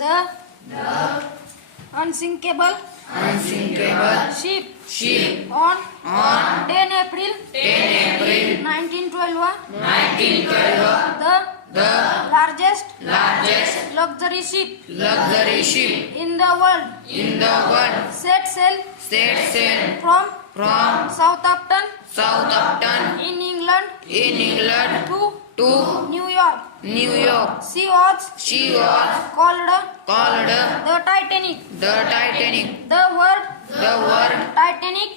The unsinkable ship on 10 April 1912 the largest luxury ship in the world set sail from Southampton in England to New York. She was called the Titanic. The word Titanic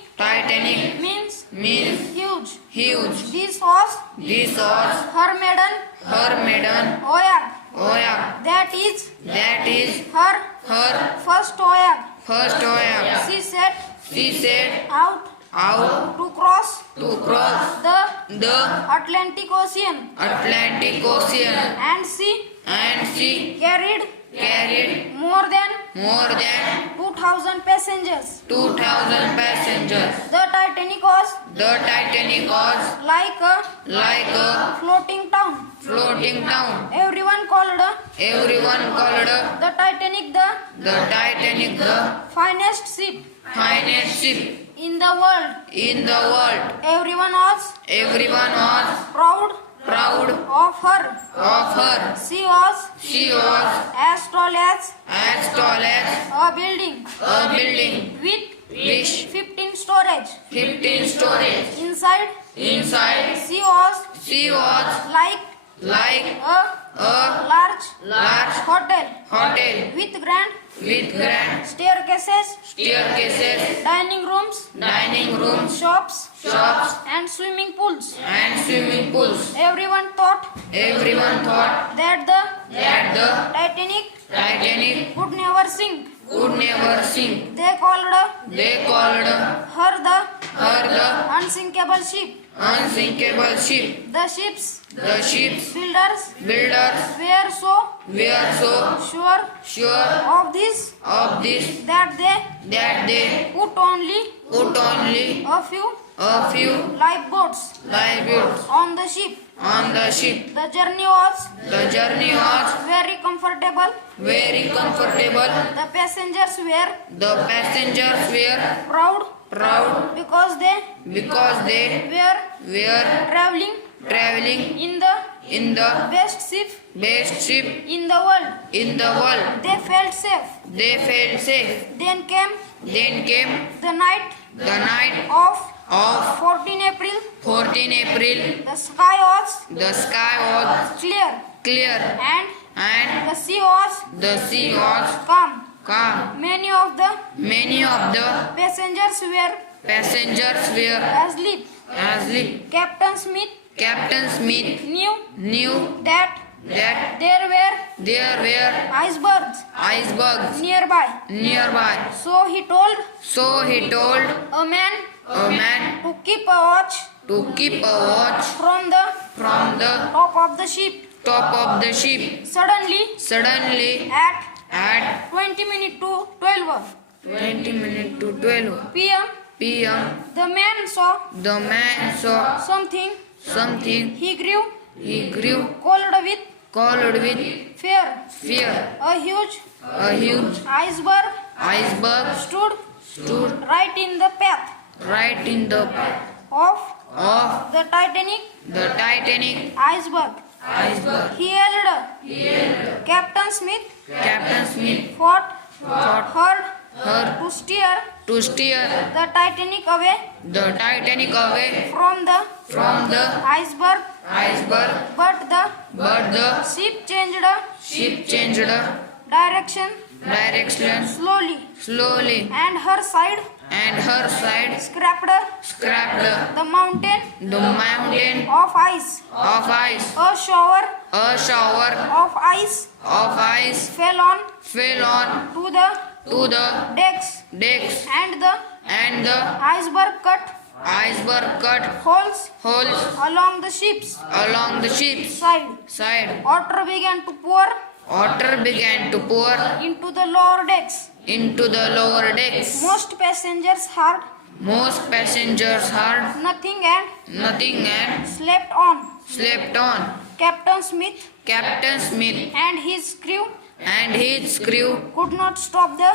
means huge. This was her maiden voyage. That is her first voyage. She set out to cross the Atlantic Ocean, and she carried more than 2,000 passengers. The Titanic was like a floating town. Everyone called the Titanic the finest ship in the world. Everyone was proud of her. She was as tall as a building with 15 storage. Inside she was like a large hotel with grand staircases, dining rooms, shops and swimming pools. Everyone thought that the Titanic would never sink. They called her the unsinkable ship. The ship's builders were so sure of this that they put only a few lifeboats on the ship. The journey was very comfortable. The passengers were proud because they were traveling in the best ship in the world. They felt safe. Then came the night of 14 April. The sky was clear and the sea was calm. Many of the passengers were asleep. Captain Smith knew that there were icebergs nearby. So he told a man to keep a watch from the top of the ship. Suddenly at 20 minutes to 12 p.m. the man saw something. He grew cold with fear. A huge iceberg stood right in the path of the Titanic iceberg. He yelled. Captain Smith fought hard to steer the Titanic away from the iceberg. But the ship changed direction slowly, and her side scraped the mountain of ice. A shower of ice fell on to the decks, and the iceberg cut holes along the ship's side. Water began to pour into the lower decks. Most passengers heard nothing and slept on. Captain Smith and his crew and his crew could not stop the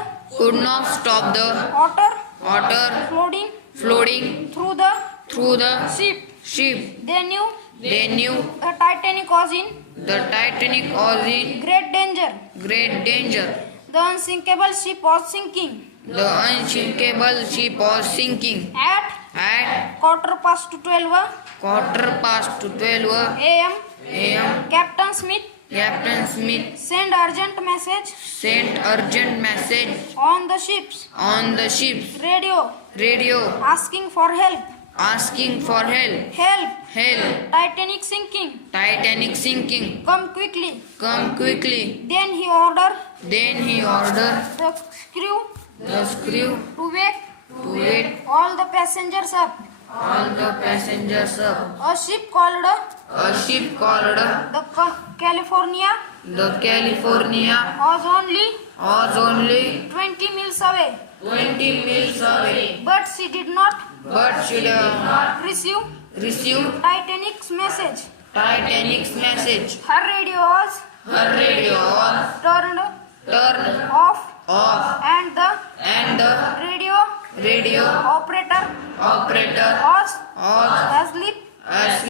water flooding through the through the ship. ship. They knew The Titanic was in Titanic was in great danger. great danger. The unsinkable ship was sinking. The unsinkable ship was sinking. At At 12:15 a.m., a.m., Captain Smith Captain Smith sent urgent message on the ship's on the ship's radio asking for help. Help! Help! Titanic sinking. Titanic sinking. Come quickly. Come quickly. Then he ordered Then he ordered the crew the crew to wake to wake all the passengers up. all the passengers up. A ship called A ship called the California the California was only 20 20 miles away, miles away, but she did not but she did not receive receive Titanic's message. Titanic's message. Her radio was Her radio was turned turned off, off and the and the radio radio operator operator was was asleep. asleep.